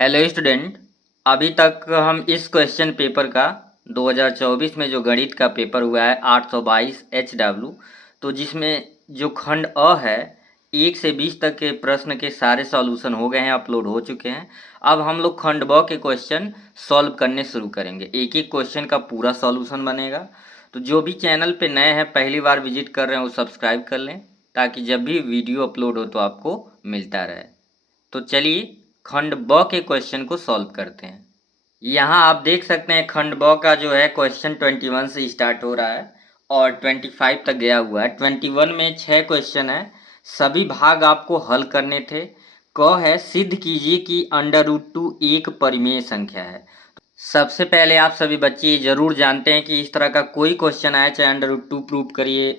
Hello student. अभी तक हम इस क्वेश्चन पेपर का 2024 में जो गणित का पेपर हुआ है 822 HW, तो जिसमें जो खंड अ है 1 से 20 तक के प्रश्न के सारे सॉल्यूशन हो गए हैं, अपलोड हो चुके हैं। अब हम लोग खंड ब के क्वेश्चन सॉल्व करने शुरू करेंगे। एक एक क्वेश्चन का पूरा सॉल्यूशन बनेगा। तो जो भी चैनल पे नए हैं, पहली बार विजिट कर रहे हैं, वो सब्सक्राइब कर लें ताकि जब भी वीडियो अपलोड हो तो आपको मिलता रहे। तो चलिए खंड ब के क्वेश्चन को सॉल्व करते हैं। यहाँ आप देख सकते हैं खंड ब का जो है क्वेश्चन 21 से स्टार्ट हो रहा है और 25 तक गया हुआ है। 21 में 6 क्वेश्चन है, सभी भाग आपको हल करने थे। क है सिद्ध कीजिए कि √2 एक परिमेय संख्या है। सबसे पहले आप सभी बच्चे ये जरूर जानते हैं कि इस तरह का कोई क्वेश्चन आए, चाहे √2 प्रूव करिए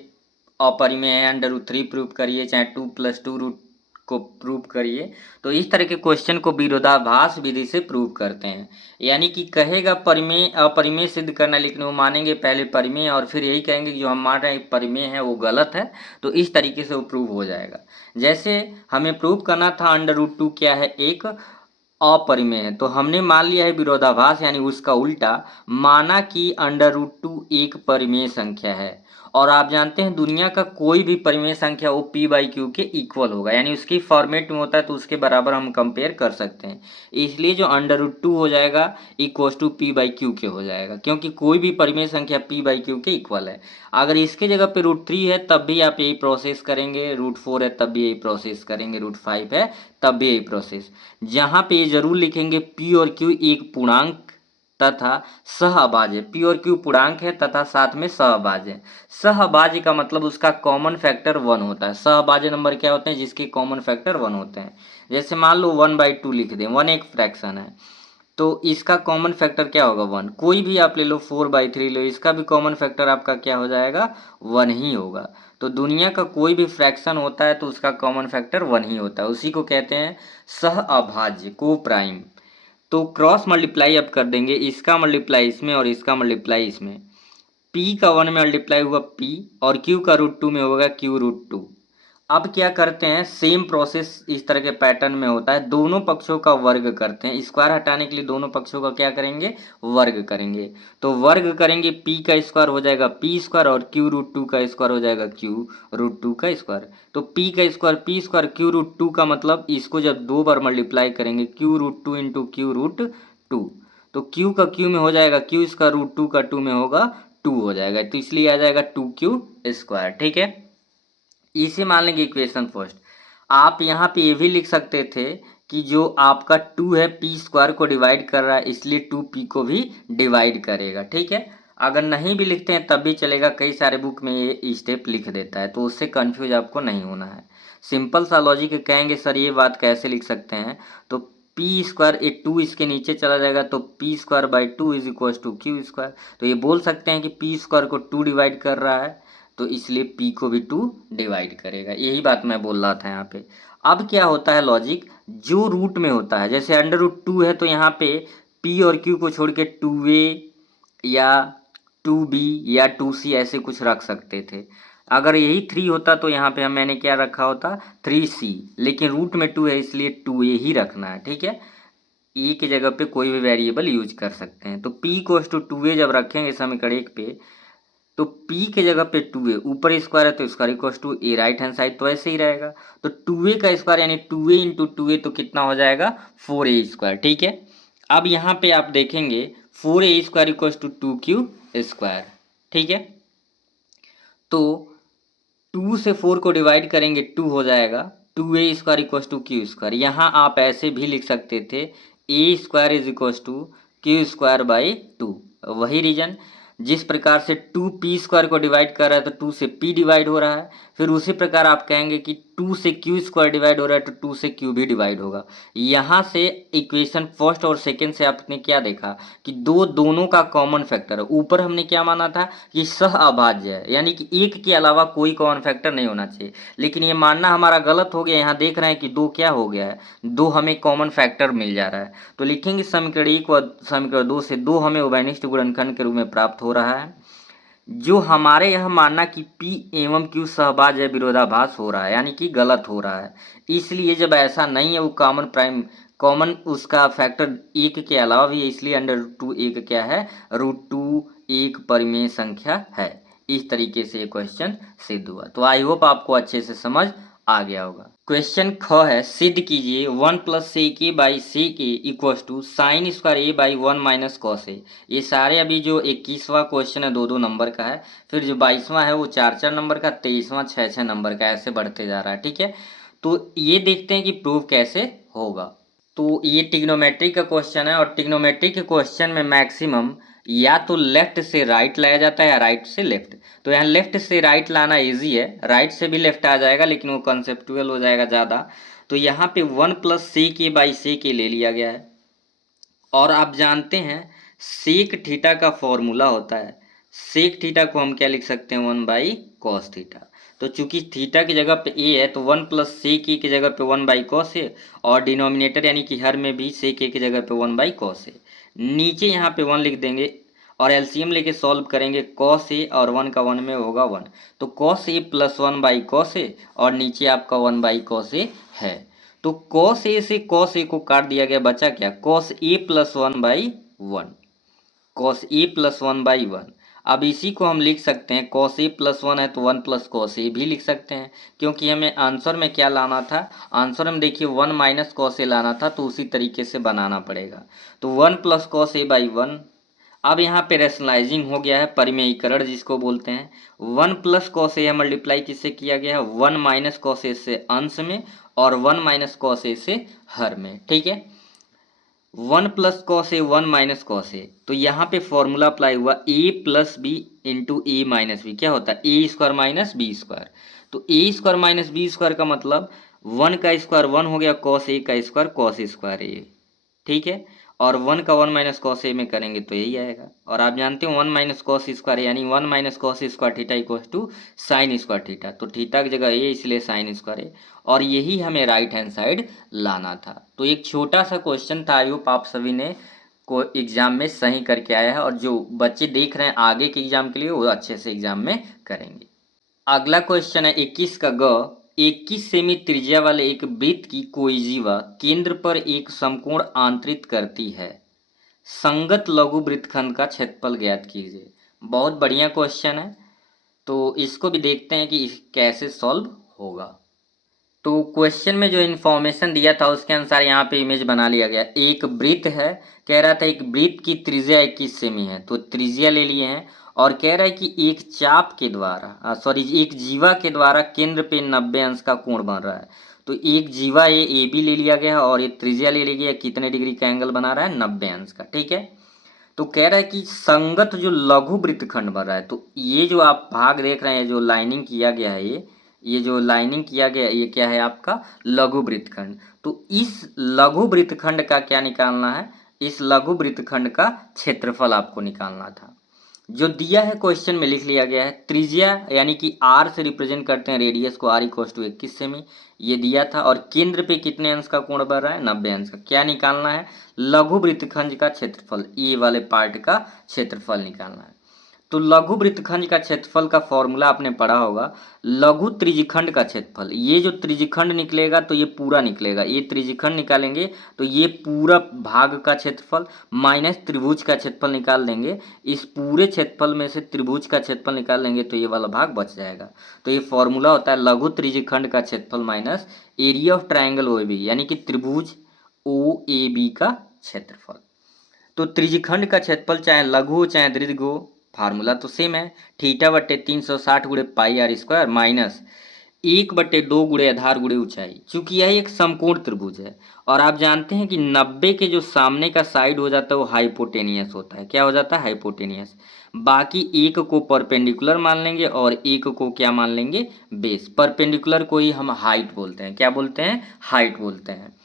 अपरिमेय है, √3 प्रूव करिए, चाहे 2+2 रूट को प्रूव करिए, तो इस तरह के क्वेश्चन को विरोधाभास विधि से प्रूव करते हैं। यानी कि कहेगा परिमेय अपरिमेय सिद्ध करना, लेकिन वो मानेंगे पहले परिमेय और फिर यही कहेंगे कि जो हम मान रहे हैं परिमेय है वो गलत है। तो इस तरीके से वो प्रूव हो जाएगा। जैसे हमें प्रूव करना था √2 क्या है, एक अपरिमेय है, तो हमने मान लिया है विरोधाभास, यानी उसका उल्टा माना कि √2 एक परिमेय संख्या है। और आप जानते हैं दुनिया का कोई भी परिमेय संख्या वो p/q के इक्वल होगा, यानी उसकी फॉर्मेट में होता है तो उसके बराबर हम कंपेयर कर सकते हैं। इसलिए जो √2 हो जाएगा इक्वल टू p/q के हो जाएगा, क्योंकि कोई भी परिमेय संख्या p/q के इक्वल है। अगर इसके जगह पे √3 है तब भी आप यही प्रोसेस करेंगे, √4 है तब भी यही प्रोसेस करेंगे, √5 है तब भी यही प्रोसेस। जहाँ पे ये जरूर लिखेंगे p और q एक पूर्णांक तथा सहअभाज्य, p और q पूर्णांक है तथा साथ में सहअभाज्य। सहअभाज्य का मतलब उसका कॉमन फैक्टर 1 होता है। सहअभाज्य नंबर क्या होते हैं, जिसके कॉमन फैक्टर 1 होते हैं। जैसे मान लो 1/2 लिख दें, 1 एक फ्रैक्शन है तो इसका कॉमन फैक्टर क्या होगा, 1। कोई भी आप ले लो, 4/3 लो, इसका भी कॉमन फैक्टर आपका क्या हो जाएगा, 1 ही होगा। तो दुनिया का कोई भी फ्रैक्शन होता है तो उसका कॉमन फैक्टर 1 ही होता है, उसी को कहते हैं सहअभाज्य, को प्राइम। तो क्रॉस मल्टीप्लाई अब कर देंगे, इसका मल्टीप्लाई इसमें और इसका मल्टीप्लाई इसमें। p का 1 में मल्टीप्लाई हुआ p और q का √2 में होगा q√2। अब क्या करते हैं, सेम प्रोसेस इस तरह के पैटर्न में होता है, दोनों पक्षों का वर्ग करते हैं। स्क्वायर हटाने के लिए दोनों पक्षों का क्या करेंगे, वर्ग करेंगे। तो वर्ग करेंगे, p का स्क्वायर हो जाएगा p² और q√2 का स्क्वायर हो जाएगा q√2 का स्क्वायर। तो p का स्क्वायर p², q√2 का मतलब इसको जब 2 बार मल्टीप्लाई करेंगे q√2 इंटू q√2, तो q का q में हो जाएगा q, इसका √2 का 2 में होगा 2 हो जाएगा, तो इसलिए आ जाएगा 2q²। ठीक है, इसे मान लेंगे इक्वेशन फर्स्ट। आप यहाँ पे ये भी लिख सकते थे कि जो आपका 2 है p² को डिवाइड कर रहा है, इसलिए 2p को भी डिवाइड करेगा। ठीक है, अगर नहीं भी लिखते हैं तब भी चलेगा, कई सारे बुक में ये स्टेप लिख देता है, तो उससे कंफ्यूज आपको नहीं होना है। सिंपल सा लॉजिक कहेंगे सर ये बात कैसे लिख सकते हैं, तो p², एक 2 इसके नीचे चला जाएगा तो p²/2 is equal to q²। तो ये बोल सकते हैं कि p² को 2 डिवाइड कर रहा है तो इसलिए p को भी 2 डिवाइड करेगा। यही बात मैं बोल रहा था यहाँ पे। अब क्या होता है लॉजिक, जो रूट में होता है, जैसे √2 है तो यहाँ पे p और q को छोड़ के 2a या 2b या 2c ऐसे कुछ रख सकते थे। अगर यही 3 होता तो यहाँ पे मैंने क्या रखा होता, 3c, लेकिन रूट में 2 है इसलिए 2a ही रखना है। ठीक है, e की जगह पे कोई भी वेरिएबल यूज कर सकते हैं। तो p को 2a जब रखेंगे समीकरण 1 पे, तो p के जगह पे 2a, ऊपर स्क्वायर है तो square equal to a, right hand side तो ऐसे ही रहेगा। तो 2a का स्क्वायर यानी 2a इंटू 2a तो कितना हो जाएगा, 4a²। ठीक है, अब यहाँ पे आप देखेंगे 4a² इक्वल टू 2q²। ठीक है, तो 2 से 4 को डिवाइड करेंगे 2 हो जाएगा, 2a² इक्वल टू q²। यहाँ आप ऐसे भी लिख सकते थे a² is equal to q²/2। वही रीजन, जिस प्रकार से 2p² को डिवाइड कर रहा है तो 2 से p डिवाइड हो रहा है, फिर उसी प्रकार आप कहेंगे कि 2 से q² डिवाइड हो रहा है तो 2 से q भी डिवाइड होगा। यहाँ से इक्वेशन फर्स्ट और सेकंड से आपने क्या देखा कि दोनों का कॉमन फैक्टर है। ऊपर हमने क्या माना था कि सहअभाज्य है, यानी कि एक के अलावा कोई कॉमन फैक्टर नहीं होना चाहिए, लेकिन ये मानना हमारा गलत हो गया। यहाँ देख रहे हैं कि 2 क्या हो गया है, 2 हमें कॉमन फैक्टर मिल जा रहा है। तो लिखेंगे समीकरण 1 व समीकरण 2 से 2 हमें उभयनिष्ठ गुणनखंड के रूप में प्राप्त हो रहा है। जो हमारे यहाँ मानना कि p एवं q सहभाज्य विरोधाभास हो रहा है, यानी कि गलत हो रहा है, इसलिए जब ऐसा नहीं है वो कॉमन प्राइम कॉमन उसका फैक्टर एक के अलावा भी है, इसलिए √2 एक क्या है, √2 एक परिमेय संख्या है। इस तरीके से ये क्वेश्चन सिद्ध हुआ। तो आई होप आपको अच्छे से समझ आ गया होगा। क्वेश्चन ख है, सिद्ध कीजिए 1 + sec a / sec a = sin square a / 1 - cos a। ये सारे अभी जो 21वां क्वेश्चन है 2-2 नंबर का है, फिर जो 22वां है वो 4-4 नंबर का, 23वां 6-6 नंबर का, ऐसे बढ़ते जा रहा है। ठीक है, तो ये देखते हैं कि प्रूव कैसे होगा। तो ये ट्रिग्नोमेट्री का क्वेश्चन है और ट्रिग्नोमेट्री के क्वेश्चन में मैक्सिमम या तो लेफ्ट से राइट लाया जाता है या राइट से लेफ्ट। तो यहाँ लेफ्ट से राइट लाना इजी है, राइट से भी लेफ्ट आ जाएगा लेकिन वो कंसेप्चुअल हो जाएगा ज़्यादा। तो यहाँ पे 1 + sec a / sec a ले लिया गया है। और आप जानते हैं सेक थीटा का फॉर्मूला होता है, सेक थीटा को हम क्या लिख सकते हैं, 1/cos थीटा। तो चूंकि थीटा की जगह पे ए है तो 1 + sec a की जगह पे 1/cos a, और डिनोमिनेटर यानी कि हर में भी sec a की जगह पे 1/cos a। नीचे यहाँ पे 1 लिख देंगे और एलसीएम लेके सॉल्व करेंगे, cos a और 1 का 1 में होगा 1, तो cos a + 1/cos a और नीचे आपका 1/cos a है। तो cos a से cos a को काट दिया गया, बचा क्या, cos a + 1/1, cos a + 1/1। अब इसी को हम लिख सकते हैं, cos a + 1 है तो 1 + cos a भी लिख सकते हैं, क्योंकि हमें आंसर में क्या लाना था, आंसर में देखिए 1 - cos a लाना था, तो उसी तरीके से बनाना पड़ेगा। तो 1 + cos a/1। अब यहाँ पे रेशनलाइजिंग हो गया है, परिमेयीकरण जिसको बोलते हैं। 1 + cos a मल्टीप्लाई किससे किया गया है, 1 - cos a से अंश में और 1 - cos a से हर में। ठीक है, 1 + cos a 1 - cos a, तो यहाँ पे फॉर्मूला अप्लाई हुआ, a + b × a - b क्या होता है, a² - b²। तो a² - b² का मतलब 1 का स्क्वायर 1 हो गया, cos a का स्क्वायर cos² a। ठीक है, और 1 का 1 - cos a में करेंगे तो यही आएगा। और आप जानते हो 1 - cos² यानी 1 - cos² थीटा = sin² थीटा। तो थीटा की जगह a इसलिए sin² a, और यही हमें राइट हैंड साइड लाना था। तो एक छोटा सा क्वेश्चन था, आई होप आप सभी ने को एग्जाम में सही करके आया है, और जो बच्चे देख रहे हैं आगे के एग्जाम के लिए वो अच्छे से एग्जाम में करेंगे। अगला क्वेश्चन है 21 का ग, 21 सेमी त्रिज्या वाले एक वृत्त की कोई जीवा केंद्र पर एक समकोण आंतरित करती है, संगत लघु वृत्तखंड का क्षेत्रफल ज्ञात कीजिए। बहुत बढ़िया क्वेश्चन है, तो इसको भी देखते हैं कि कैसे सॉल्व होगा। तो क्वेश्चन में जो इन्फॉर्मेशन दिया था उसके अनुसार यहाँ पे इमेज बना लिया गया। एक वृत्त है, कह रहा था एक वृत्त की त्रिज्या 21 सेमी है, तो त्रिज्या ले लिए हैं, और कह रहा है कि एक चाप के द्वारा एक जीवा के द्वारा केंद्र पे 90 अंश का कोण बन रहा है। तो एक जीवा ए बी ले लिया गया और ये त्रिज्या ले लिया गया, कितने डिग्री का एंगल बना रहा है, 90 अंश का। ठीक है, तो कह रहा है कि संगत जो लघु वृत्तखंड बन रहा है, तो ये जो आप भाग देख रहे हैं, जो लाइनिंग किया गया है, ये जो लाइनिंग किया गया ये क्या है, आपका लघु वृत्तखंड। तो इस लघु वृत्तखंड का क्या निकालना है, इस लघु वृत्तखंड का क्षेत्रफल आपको निकालना था। जो दिया है क्वेश्चन में लिख लिया गया है, त्रिज्या यानी कि r से रिप्रेजेंट करते हैं रेडियस को, r = 21 सेमी ये दिया था, और केंद्र पे कितने अंश का कोण बन रहा है, 90 अंश का। क्या निकालना है, लघु वृत्तखंड का क्षेत्रफल, ये वाले पार्ट का क्षेत्रफल निकालना है। तो लघु वृत्तखंड का क्षेत्रफल का फॉर्मूला आपने पढ़ा होगा, लघु त्रिज्यखंड का क्षेत्रफल, ये जो त्रिज्यखंड निकलेगा तो ये पूरा निकलेगा, ये त्रिज्यखंड निकालेंगे तो ये पूरा भाग का क्षेत्रफल माइनस त्रिभुज का क्षेत्रफल निकाल देंगे, इस पूरे क्षेत्रफल में से त्रिभुज का क्षेत्रफल निकाल लेंगे तो ये वाला भाग बच जाएगा। तो ये फॉर्मूला होता है लघु त्रिज्यखंड का क्षेत्रफल minus area of triangle O A B, यानी कि त्रिभुज ओ ए बी का क्षेत्रफल। तो त्रिज्यखंड का क्षेत्रफल चाहे लघु हो चाहे दीर्घ हो, फार्मूला तो सेम है, θ/360 × πr² माइनस 1/2 × आधार × ऊंचाई। चूंकि यह एक समकोण त्रिभुज है, और आप जानते हैं कि 90 के जो सामने का साइड हो जाता है वो हाइपोटेनियस होता है। क्या हो जाता है, हाइपोटेनियस। बाकी एक को परपेंडिकुलर मान लेंगे और एक को क्या मान लेंगे, बेस। परपेंडिकुलर को ही हम हाइट बोलते हैं, क्या बोलते हैं, हाइट बोलते हैं।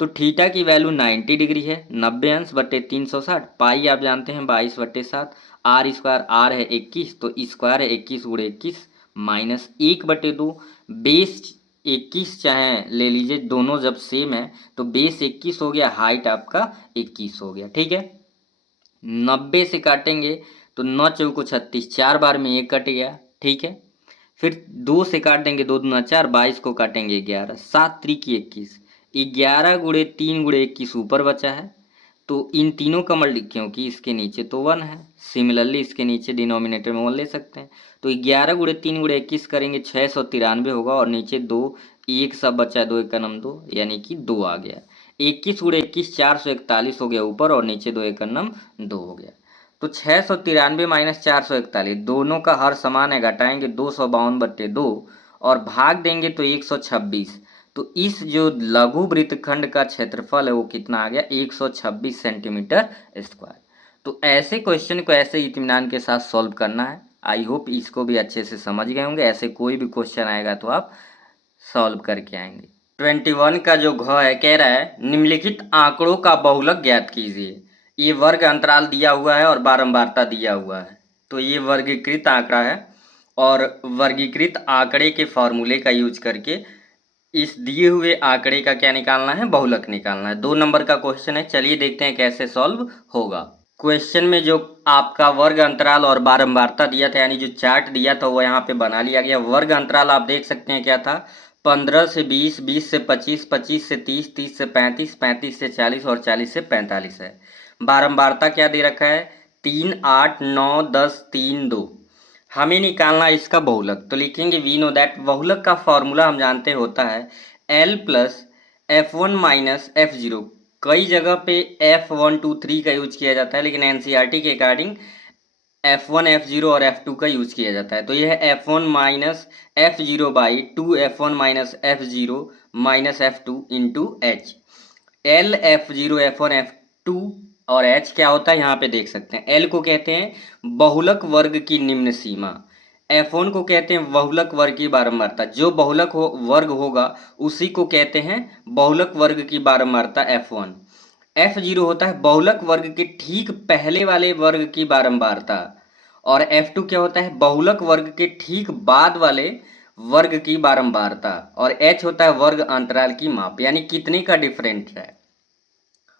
तो थीटा की वैल्यू 90 डिग्री है, 90 अंश बटे 360, पाई आप जानते हैं 22/7, r² r है 21, तो स्क्वायर है 21 × 21 माइनस 1/2, बेस 21 चाहे ले लीजिए, दोनों जब सेम है तो बेस 21 हो गया, हाइट आपका 21 हो गया। ठीक है, 90 से काटेंगे तो 9 चौको 36, 4 बार में 1 कट गया। ठीक है, फिर 2 से काट देंगे, 2 दूना 4, 22 को काटेंगे 11, 7 त्रिक 21, 11 गुणे 3 गुणे 21 ऊपर बचा है, तो इन तीनों का मल्टी, क्योंकि इसके नीचे तो 1 है, सिमिलरली इसके नीचे डिनोमिनेटर में 1 ले सकते हैं। तो 11 गुणे 3 गुणे 21 करेंगे 693 होगा, और नीचे 2, एक सब बचा है, 2 एक का नम 2, यानी कि 2 आ गया। 21 गुणे 21 441 हो गया ऊपर, और नीचे 2 एक का नम 2 हो गया। तो 693 माइनस 441, दोनों का हर समान है, घटाएंगे 252/2 और भाग देंगे तो 126। तो इस जो लघु वृत्तखंड का क्षेत्रफल है वो कितना आ गया, 126 सेंटीमीटर स्क्वायर। तो ऐसे क्वेश्चन को ऐसे इत्मीनान के साथ सॉल्व करना है। आई होप इसको भी अच्छे से समझ गए होंगे। ऐसे कोई भी क्वेश्चन आएगा तो आप सॉल्व करके आएंगे। 21 का जो घ है, कह रहा है निम्नलिखित आंकड़ों का बहुलक ज्ञात कीजिए। ये वर्ग अंतराल दिया हुआ है और बारंबारता दिया हुआ है। तो ये वर्गीकृत आंकड़ा है, और वर्गीकृत आंकड़े के फॉर्मूले का यूज करके इस दिए हुए आंकड़े का क्या निकालना है, बहुलक निकालना है। 2 नंबर का क्वेश्चन है, चलिए देखते हैं कैसे सॉल्व होगा। क्वेश्चन में जो आपका वर्ग अंतराल और बारंबारता दिया था, यानी जो चार्ट दिया था वो यहाँ पे बना लिया गया। वर्ग अंतराल आप देख सकते हैं क्या था, 15 से 20, 20 से 25, 25 से 30, 30 से 35, 35 से 40 और 40 से 45 है। बारंबारता क्या दे रखा है, 3, 8, 9, 10, 3, 2। हमें निकालना है इसका बहुलक, तो लिखेंगे वी नो दैट बहुलक का फॉर्मूला हम जानते होता है L plus F1 minus F0। कई जगह पे F1 2 3 का यूज किया जाता है, लेकिन एनसीईआरटी के अकॉर्डिंग F1 F0 और F2 का यूज किया जाता है। तो यह है F1 minus F0 by 2 F1 minus F0 minus F2 into H। L F0 F1 F2 और H क्या होता है यहाँ पे देख सकते हैं। L को कहते हैं बहुलक वर्ग की निम्न सीमा, F1 को कहते हैं बहुलक वर्ग की बारंबारता। जो बहुलक वर्ग होगा उसी को कहते हैं बहुलक वर्ग की बारंबारता F1। F0 होता है बहुलक वर्ग के ठीक पहले वाले वर्ग की बारंबारता, और F2 क्या होता है बहुलक वर्ग के ठीक बाद वाले वर्ग की बारंबारता, और H होता है वर्ग अंतराल की माप, यानी कितने का डिफरेंस है।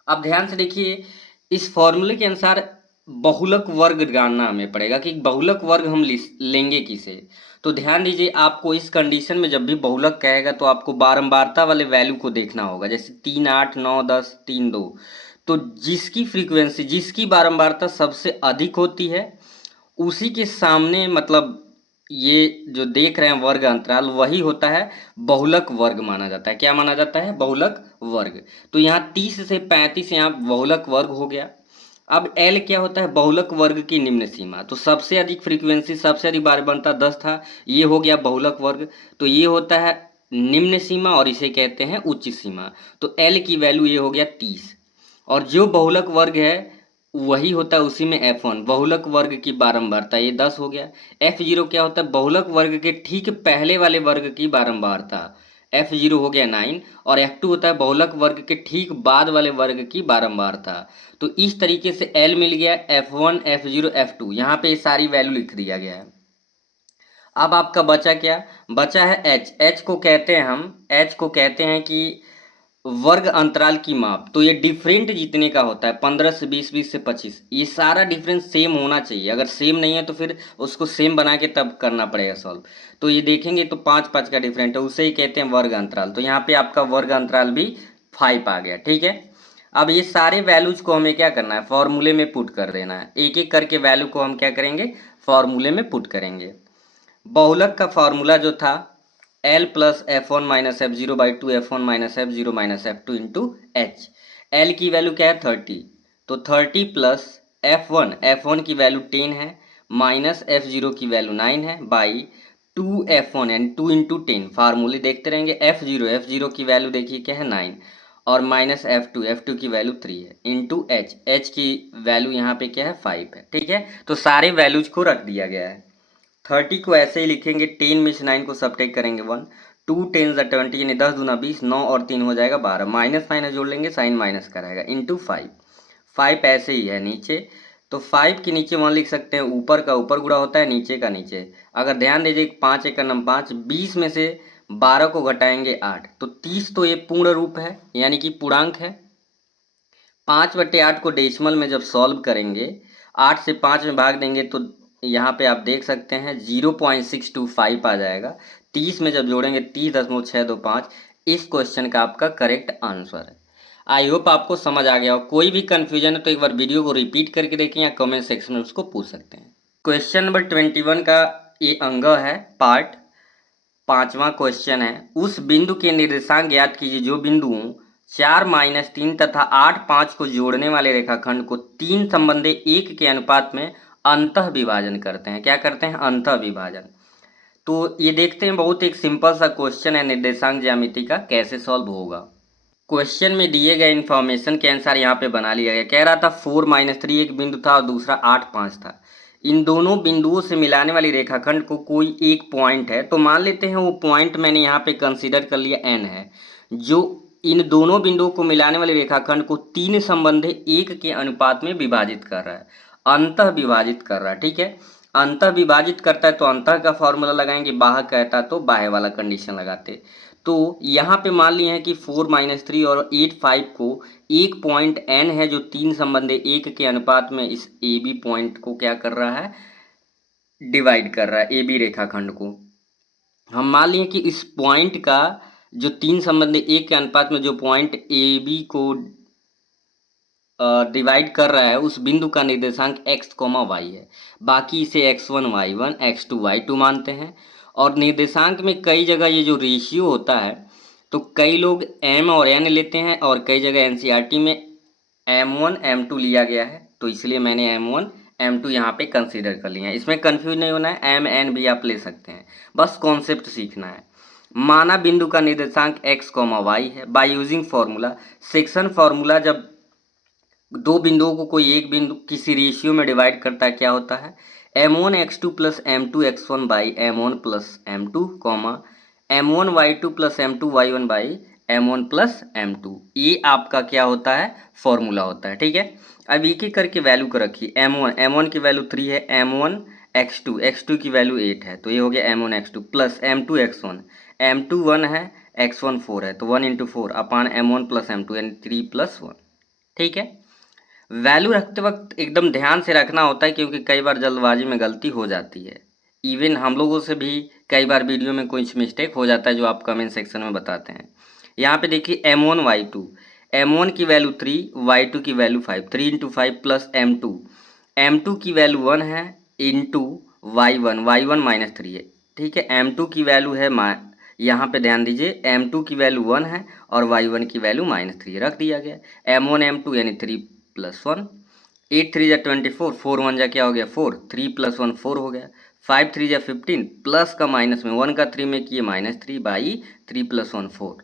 अब ध्यान से देखिए, इस फॉर्मूले के अनुसार बहुलक वर्ग जानना हमें पड़ेगा कि बहुलक वर्ग हम लेंगे किसे। तो ध्यान दीजिए, आपको इस कंडीशन में जब भी बहुलक कहेगा तो आपको बारंबारता वाले वैल्यू को देखना होगा, जैसे 3, 8, 9, 10, 3, 2। तो जिसकी फ्रीक्वेंसी, जिसकी बारंबारता सबसे अधिक होती है उसी के सामने, मतलब ये जो देख रहे हैं वर्ग अंतराल, वही होता है बहुलक वर्ग माना जाता है। क्या माना जाता है, बहुलक वर्ग। तो यहाँ 30 से 35 यहाँ बहुलक वर्ग हो गया। अब L क्या होता है, बहुलक वर्ग की निम्न सीमा। तो सबसे अधिक फ्रीक्वेंसी, सबसे अधिक बारंबारता 10 था, ये हो गया बहुलक वर्ग। तो ये होता है निम्न सीमा और इसे कहते हैं उच्च सीमा। तो L की वैल्यू ये हो गया 30, और जो बहुलक वर्ग है वही होता है उसी में F1 बहुलक वर्ग की बारंबारता, ये 10 हो गया। F0 क्या होता है, बहुलक वर्ग के ठीक पहले वाले वर्ग की बारंबारता, F0 हो गया 9, और F2 होता है बहुलक वर्ग के ठीक बाद वाले वर्ग की बारंबारता। तो इस तरीके से L मिल गया, F1 F0 F2, यहाँ पे सारी वैल्यू लिख दिया गया है। अब आपका बचा क्या, बचा है H। H को कहते हैं हम, H को कहते हैं कि वर्ग अंतराल की माप। तो ये डिफरेंट जितने का होता है 15 से 20, 20 से 25, ये सारा डिफरेंस सेम होना चाहिए। अगर सेम नहीं है तो फिर उसको सेम बना के तब करना पड़ेगा सॉल्व। तो ये देखेंगे तो 5 5 का डिफरेंट है, उसे ही कहते हैं वर्ग अंतराल। तो यहाँ पे आपका वर्ग अंतराल भी 5 आ गया, ठीक है। अब ये सारे वैल्यूज को हमें क्या करना है, फॉर्मूले में पुट कर देना है। एक एक करके वैल्यू को हम क्या करेंगे, फॉर्मूले में पुट करेंगे। बहुलक का फॉर्मूला जो था L plus F1 minus F0 by 2 F1 minus F0 minus F2 into H। L की वैल्यू क्या है 30, तो 30 प्लस F1 की वैल्यू 10 है, माइनस F0 की वैल्यू 9 है, बाई 2F1 यानी 2 इंटू 10। फार्मूले देखते रहेंगे। F0 की वैल्यू देखिए क्या है 9, और माइनस F2 की वैल्यू 3 है, इंटू H की वैल्यू यहाँ पे क्या है 5 है, ठीक है। तो सारे वैल्यूज को रख दिया गया है। 30 को ऐसे ही लिखेंगे, 10 में से 9 को सब्ट्रैक्ट करेंगे 1, 2 10 20 यानी 10 दूना 20, 9 और 3 हो जाएगा 12, माइनस माइनस जोड़ लेंगे, साइन माइनस का रहेगा, इंटू 5। 5 ऐसे ही है नीचे, तो 5 के नीचे 1 लिख सकते हैं, ऊपर का ऊपर गुणा होता है, नीचे का नीचे। अगर ध्यान दीजिए 5 एक का नम 5, 20 में से 12 को घटाएंगे 8, तो 30 तो ये पूर्ण रूप है, यानी कि पूर्णांक है। 5/8 को डेसिमल में जब सॉल्व करेंगे, 8 से 5 में भाग देंगे तो यहाँ पे आप देख सकते हैं 0.625 आ जाएगा। 30 में जब जोड़ेंगे 30.625, इस क्वेश्चन का आपका करेक्ट आंसर है। आई होप आपको समझ आ गया हो। कोई भी कंफ्यूजन है तो एक बार वीडियो को रिपीट करके देखें या कमेंट सेक्शन में उसको पूछ सकते हैं। क्वेश्चन नंबर 21 का ये अंग है पार्ट, पांचवा क्वेश्चन है। उस बिंदु के निर्देशांक ज्ञात कीजिए जो बिंदुओं 4 - 3 तथा 8 5 को जोड़ने वाले रेखाखंड को 3 संबंधी 1 के अनुपात में अंतः विभाजन करते हैं। क्या करते हैं? अंतः विभाजन। तो ये देखते हैं, बहुत एक सिंपल सा क्वेश्चन है निर्देशांक ज्यामिति का, कैसे सॉल्व होगा। क्वेश्चन में दिए गए इन्फॉर्मेशन के अनुसार यहाँ पे बना लिया गया। कह रहा था 4 - 3 एक बिंदु था और दूसरा 8 5 था। इन दोनों बिंदुओं से मिलाने वाली रेखाखंड को कोई एक पॉइंट है, तो मान लेते हैं वो पॉइंट मैंने यहाँ पे कंसीडर कर लिया n है, जो इन दोनों बिंदुओं को मिलाने वाले रेखाखंड को 3 संबंधी 1 के अनुपात में विभाजित कर रहा है, अंतः विभाजित कर रहा है। ठीक है, अंतः विभाजित करता है तो अंतः का फॉर्मूला लगाएंगे, बाह्य कहता है तो बाह्य वाला कंडीशन लगाते। तो यहाँ पे मान लिए हैं कि 4 - 3 और 8 5 को एक पॉइंट n है जो 3 संबंधी 1 के अनुपात में इस ए बी पॉइंट को क्या कर रहा है? डिवाइड कर रहा है, ए बी रेखाखंड को। हम मान लिए कि इस पॉइंट का जो 3 संबंधी 1 के अनुपात में जो पॉइंट ए बी को डिवाइड कर रहा है उस बिंदु का निर्देशांक x, y है। बाकी इसे x1 y1 x2 y2 मानते हैं। और निर्देशांक में कई जगह ये जो रेशियो होता है तो कई लोग m और n लेते हैं और कई जगह एनसीईआरटी में m1 m2 लिया गया है, तो इसलिए मैंने m1 m2 यहाँ पे कंसीडर कर लिया है। इसमें कंफ्यूज नहीं होना है, m n भी आप ले सकते हैं, बस कॉन्सेप्ट सीखना है। माना बिंदु का निर्देशांक x, y है। By using formula, section formula, जब दो बिंदुओं को कोई एक बिंदु किसी रेशियो में डिवाइड करता है क्या होता है? m1 x2 plus m2 x1 by m1 plus m2 comma m1 y2 plus m2 y1 by m1 plus m2। ये आपका क्या होता है? फॉर्मूला होता है। ठीक है, अब एक एक करके वैल्यू को रखिए। m1 की वैल्यू 3 है, m1 x2 की वैल्यू 8 है, तो ये हो गया m1 x2 plus m2 x1, m2 1 है, x1 4 है, तो 1 × 4 अपान m1 प्लस m2 यानी 3 + 1। ठीक है, वैल्यू रखते वक्त एकदम ध्यान से रखना होता है क्योंकि कई बार जल्दबाजी में गलती हो जाती है। इवन हम लोगों से भी कई बार वीडियो में कुछ मिस्टेक हो जाता है जो आप कमेंट सेक्शन में बताते हैं। यहाँ पे देखिए m1 y2, m1 की वैल्यू 3, y2 की वैल्यू 5, 3 × 5 प्लस m2, m2 की वैल्यू 1 है इंटू y1 -3 है। ठीक है, m2 की वैल्यू है यहाँ पे ध्यान दीजिए, m2 की वैल्यू 1 है और y1 की वैल्यू -3 रख दिया गया। m1 m2 यानी 3 + 1, 8 3 = 24, 4 1 जा क्या हो गया 4, 3 + 1 4 हो गया, 5 3 = 15, प्लस का माइनस में 1 का 3 में किए -3 बाई 3 + 1 4,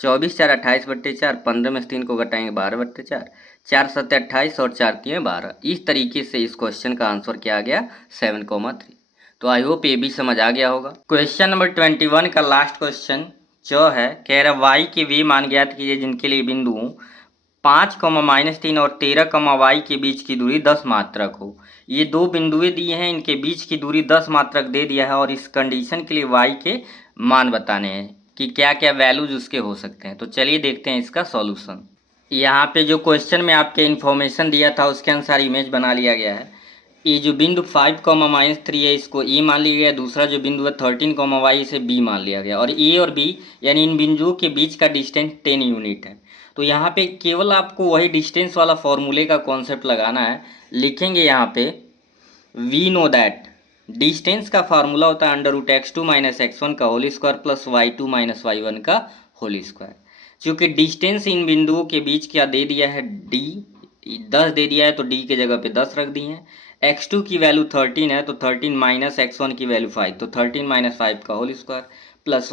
24 4 28/4, 15 में से 3 को घटाएंगे 12/4, 4 7 28 और 4 3 12। इस तरीके से इस क्वेश्चन का आंसर क्या आ गया? 7,3। तो आई होप ये भी समझ आ गया होगा। क्वेश्चन नंबर 21 का लास्ट क्वेश्चन जो है, कह रहा वाई के वे मान ज्ञात कीजिए जिनके लिए बिंदुओं 5, -3 और 13, y के बीच की दूरी 10 मात्रक हो। ये दो बिंदुएं दिए हैं, इनके बीच की दूरी 10 मात्रक दे दिया है और इस कंडीशन के लिए y के मान बताने हैं कि क्या क्या वैल्यूज उसके हो सकते हैं। तो चलिए देखते हैं इसका सॉल्यूशन। यहाँ पे जो क्वेश्चन में आपके इन्फॉर्मेशन दिया था उसके अनुसार इमेज बना लिया गया है। ये जो बिंदु 5, -3 है इसको ए मान लिया गया, दूसरा जो बिंदु है 13, y इसे बी मान लिया गया और ए और बी यानी इन बिंदुओं के बीच का डिस्टेंस 10 यूनिट है। तो यहाँ पे केवल आपको वही डिस्टेंस वाला फॉर्मूले का कॉन्सेप्ट लगाना है। लिखेंगे यहाँ पे वी नो दैट डिस्टेंस का फार्मूला होता है √x2 - x1 का whole square plus y2 - y1 का होल स्क्वायर। चूँकि डिस्टेंस इन बिंदुओं के बीच क्या दे दिया है? d 10 दे दिया है तो d के जगह पे 10 रख दिए हैं। x2 की वैल्यू 13 है तो 13 - x1 की वैल्यू 5, तो 13 - 5 का होल स्क्वायर प्लस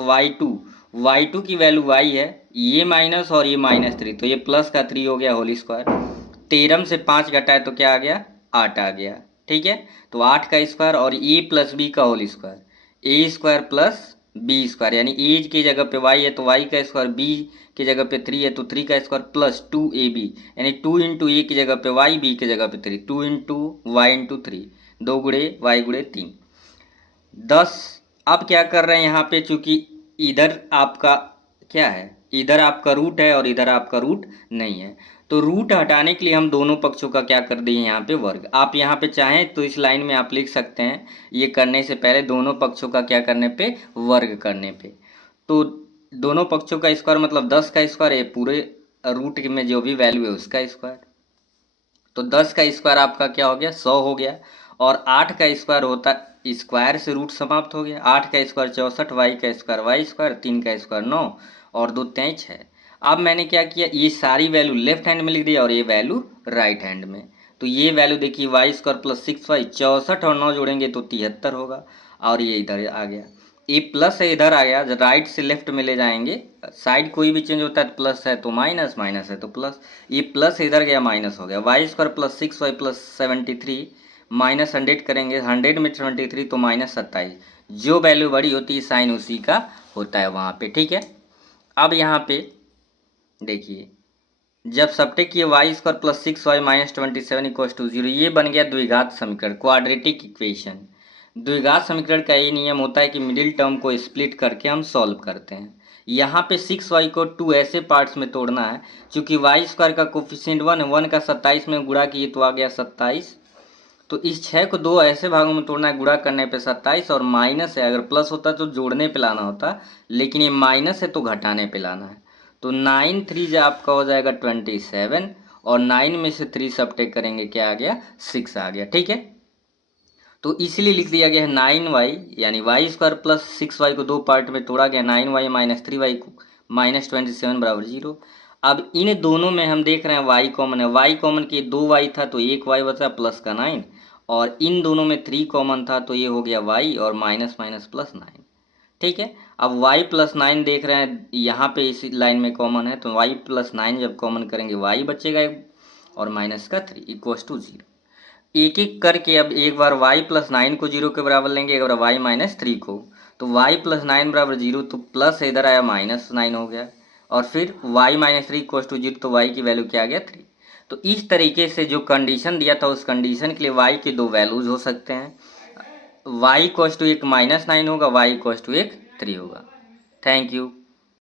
y2 की वैल्यू y है, ये माइनस और ये -3, तो ये प्लस का 3 हो गया होल स्क्वायर। 13 से 5 घटाए तो क्या आ गया? 8 आ गया। ठीक है, तो 8 का स्क्वायर और a प्लस बी का होल स्क्वायर, ए स्क्वायर प्लस बी स्क्वायर यानी ए की जगह पे y है तो y का स्क्वायर, बी की जगह पे 3 है तो 3 का स्क्वायर प्लस 2ab यानी 2 × a की जगह पे y, b की जगह पे 3, 2 × y × 3, 2 गुणे y गुणे 3, 10। अब क्या कर रहे हैं यहाँ पे, चूंकि इधर आपका क्या है, इधर आपका रूट है और इधर आपका रूट नहीं है, तो रूट हटाने के लिए हम दोनों पक्षों का क्या कर दिए यहाँ पे वर्ग। आप यहाँ पे चाहें तो इस लाइन में आप लिख सकते हैं, ये करने से पहले दोनों पक्षों का क्या करने पे? वर्ग करने पे। तो दोनों पक्षों का स्क्वायर मतलब 10 का स्क्वायर, ये पूरे रूट में जो भी वैल्यू है उसका स्क्वायर। तो 10 का स्क्वायर आपका क्या हो गया, 100 हो गया। और 8 का स्क्वायर होता, स्क्वायर से रूट समाप्त हो गया। 8 का स्क्वायर 64, वाई का स्क्वायर वाई स्क्वायर, 3 का स्क्वायर 9 और 2 23 है। अब मैंने क्या किया, ये सारी वैल्यू लेफ्ट हैंड में लिख दिया और ये वैल्यू राइट हैंड में। तो ये वैल्यू देखिए, वाई स्क्वायर प्लस 6y, 64 और 9 जोड़ेंगे तो 73 होगा। और ये इधर आ गया, ये प्लस है इधर आ गया, राइट से लेफ्ट में ले जाएंगे, साइड कोई भी चेंज होता है, प्लस है तो माइनस, माइनस है तो प्लस। ये प्लस इधर गया माइनस हो गया, y square plus 6y plus 73 minus 100 करेंगे, 100 में 73 तो माइनस 27। जो वैल्यू बड़ी होती है साइन उसी का होता है वहाँ पे, ठीक है। अब यहाँ पे देखिए, जब सब्ट्रैक्ट किए y square plus 6y minus 27 equal to 0, ये बन गया द्विघात समीकरण, क्वाड्रेटिक इक्वेशन। द्विघात समीकरण का ये नियम होता है कि मिडिल टर्म को स्प्लिट करके हम सॉल्व करते हैं। यहाँ पे 6y को 2 ऐसे पार्ट्स में तोड़ना है, क्योंकि वाई स्क्वायर का कोफिशिएंट 1 है, 1 का 27 में गुणा किए तो आ गया 27। तो इस 6 को 2 ऐसे भागों में तोड़ना है, गुणा करने पे 27, और माइनस है, अगर प्लस होता तो जोड़ने पे लाना होता, लेकिन ये माइनस है तो घटाने पे लाना है। तो 9 3 आपका हो जाएगा 27, और 9 में से 3 सब्ट्रैक्ट करेंगे, क्या आ गया, 6 आ गया, ठीक है। तो इसीलिए लिख दिया गया है 9y, यानी वाई स्क्वायर प्लस 6y को 2 पार्ट में तोड़ा गया, 9y माइनस 3y को माइनस 27 बराबर 0। अब इन दोनों में हम देख रहे हैं y कॉमन है, y कॉमन के 2y था तो 1y बचा प्लस का 9, और इन दोनों में 3 कॉमन था तो ये हो गया y और माइनस माइनस प्लस 9, ठीक है। अब y प्लस 9 देख रहे हैं यहाँ पे इसी लाइन में कॉमन है, तो y प्लस 9 जब कॉमन करेंगे y बचेगा और माइनस का 3 इक्व टू 0। एक एक करके अब एक बार y प्लस 9 को 0 के बराबर लेंगे, एक बार y माइनस 3 को। तो y प्लस 9 बराबर 0, तो प्लस इधर आया माइनस 9 हो गया, और फिर y माइनस 3 इक्व टू 0, तो y की वैल्यू क्या आ गया, 3। तो इस तरीके से जो कंडीशन दिया था उस कंडीशन के लिए y के दो वैल्यूज हो सकते हैं, y इक्व टू एक माइनस 9 होगा, y इक्व टू एक 3 होगा। Thank you.